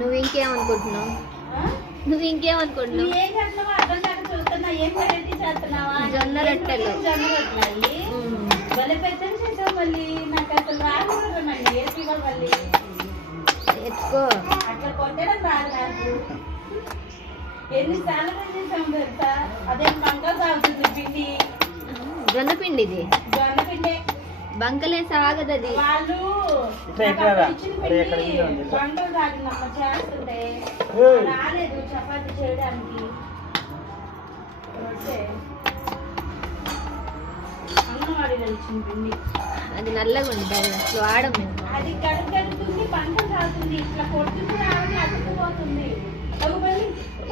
నువ్వు ఇంకేమనుకుంటున్నావు? జొన్న రొట్టెలు. ఎత్తుకో. జొన్న పిండి ఇది. బంకలే సాగదు అది. చపాతి చేయడానికి అది నల్లగా ఉంది అసలు వాడం మేము. అది కడుగుతుంది బంకలు సాగుతుంది ఇట్లా కొడుతుంది అతుక్కుపోతుంది.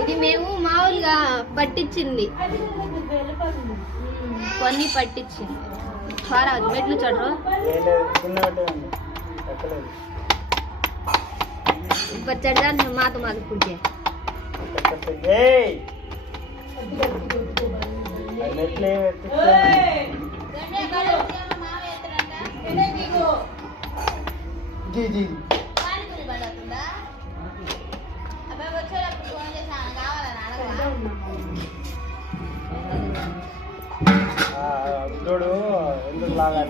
ఇది మేము మామూలుగా పట్టించింది, కొన్ని పట్టించింది. చారాదు మెట్లు చడరు ఇప్పుడు చడదాన్ని మాతో మాకు పుట్టే చూడు ఎందుకు లాగా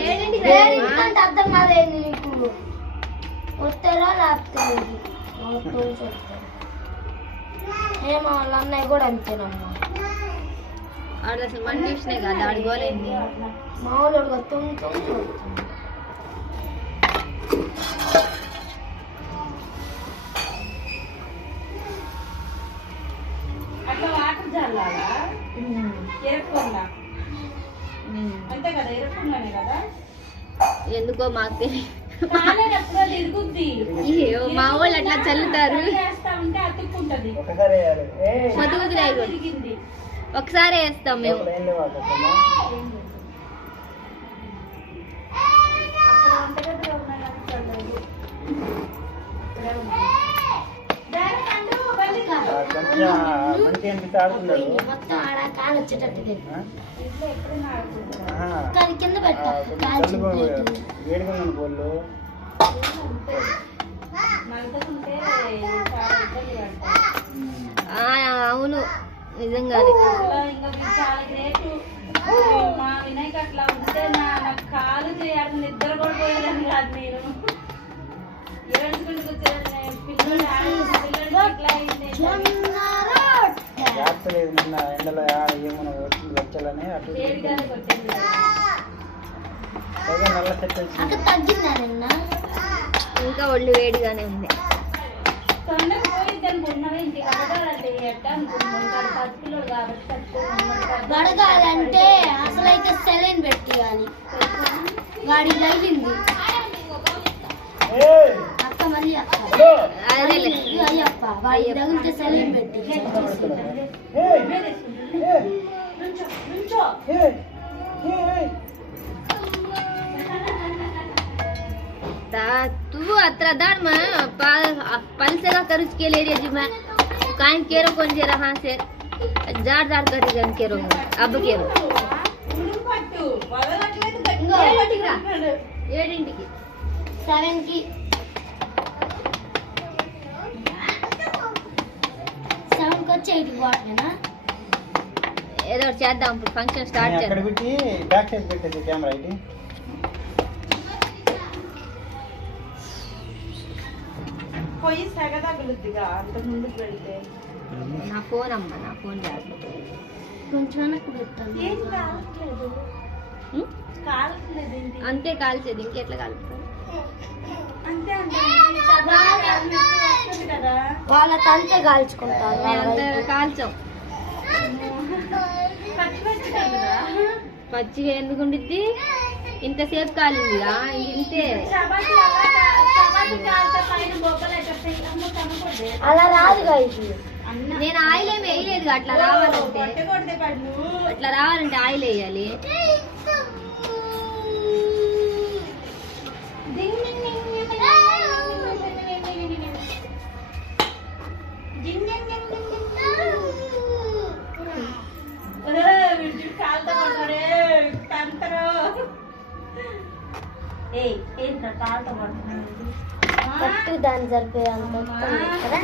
7ంటికి అర్థం కాలేదు నీకు. వస్తారా లేకపోతే ఏమో వాళ్ళ అన్నయ్య కూడా అంతేనమ్మా. ఆడ అసలు మండిషనే కదా ఆడుకోలేండి. మామూలుగా తుంగు అట్లా వాటర్ చల్లాలా ఎరక్కుండా అంతే కదా, ఎరక్కుండానే కదా. ఎందుకో మాకు తెలియదు, మా వాళ్ళు అట్లా చల్లుతారు. ఒకసారి వేస్తాం మేము. కింద పెట్టాలి. అవును నిజంగానే. చాలా గ్రేట్. మా వినాయక్ అట్లా ఉంటే నాకు కాలు చేయాలి, నిద్ర కూడా పోయేదని కాదు. నేను ఏడుచుకుంటూ కూర్చోండి పిల్లలు ఇట్లా ఎండలో ఏమన్నా వచ్చాలని అట్లా నల్ల చెట్టు ఇంకా ఒళ్ళు వేడిగానే ఉంది. గడగాలంటే అసలైతే సెలైన్ పెట్టియాలి. గాడి తగిలింది అక్క, మళ్ళీ అక్క అయ్యప్ప గాడి తగిలితే సెలైన్ పెట్టి तू अत्र दाड़ में पल से का करुच के ले रही मैं काइन केरो कौन जे रहा से जार जार करी जन केरो अब केरो ఏడింటికి 7కి 7కి వచ్చి 8కి పోవట్లేనా? ఏదో ఒకటి చేద్దాం. ఇప్పుడు ఫంక్షన్ స్టార్ట్ చేద్దాం. అక్కడ పెట్టి బ్యాక్ సైడ్ పెట్టేది కెమెరా ఇది. పోయి సగదగులుద్దిగా అంత ముందుకు వెళ్తే. నా ఫోన్ అమ్మ, నా ఫోన్ చేద్దాం. కొంచెం వెనక్కి పెట్టాను. ఏం కావట్లేదు, కావట్లేదు. అంతే కాల్చేది, ఇంకెట్లా కాలుతుంది? అంతే అంతే కదా. వాళ్ళకి అంతే కాల్చుకుంటారు. మేమంతా కాల్చాం. పచ్చిగా ఎందుకు ఉండిద్ది? ఇంతసేపు కాలిందిగా ఇంతే. అలా రాదుగా ఇది. నేను ఆయిల్ ఏమి వేయలేదు. అట్లా రావాలంటే ఆయిల్ వేయాలి. కట్టు దాన్ని సరిపోయే అంత వస్తుంది కదా.